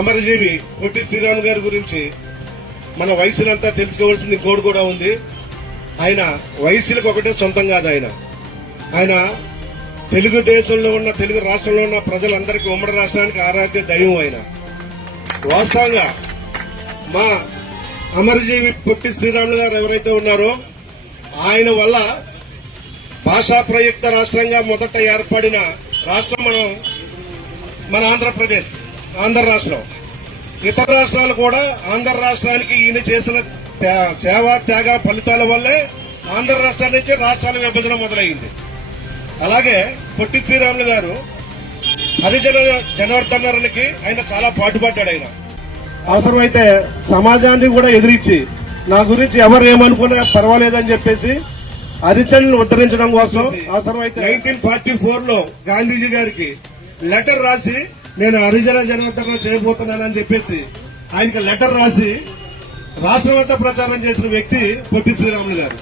అమరజీవి పొట్టి శ్రీరామ్ గారి గురించి మన వయసులంతా తెలుసుకోవాల్సింది ఇంకోటి కూడా ఉంది. ఆయన వయసులకు ఒకటే సొంతం కాదు. ఆయన తెలుగుదేశంలో ఉన్న తెలుగు రాష్ట్రంలో ఉన్న ప్రజలందరికీ ఉమ్మడి రాష్ట్రానికి ఆరాధ్య దైవం. ఆయన వాస్తవంగా మా అమరజీవి పొట్టి శ్రీరాములు గారు ఎవరైతే ఉన్నారో ఆయన వల్ల భాషా ప్రయుక్త రాష్ట్రంగా మొదట ఏర్పడిన రాష్ట్రం మన ఆంధ్రప్రదేశ్, ఆంధ్ర రాష్ట్రం. ఇతర రాష్ట్రాలు కూడా ఆంధ్ర రాష్ట్రానికి ఈయన చేసిన సేవా త్యాగ ఫలితాల వల్లే ఆంధ్ర రాష్ట్రం నుంచి రాష్ట్రాల విభజన మొదలైంది. అలాగే పొట్టి శ్రీరాములు గారు హరిజన జనార్దనకి ఆయన చాలా పాటుపడ్డాడు. ఆయన అవసరమైతే సమాజాన్ని కూడా ఎదిరించి నా గురించి ఎవరు ఏమనుకున్నా పర్వాలేదని చెప్పేసి హరిజనులను ఉద్ధరించడం కోసం అవసరమైతే 1944లో గాంధీజీ గారికి లెటర్ రాసి నేను హరిజన జనార్దన చేయబోతున్నానని చెప్పేసి ఆయనకి లెటర్ రాసి రాష్ట్రమంతా ప్రచారం చేసిన వ్యక్తి పొట్టి శ్రీరాములు గారు.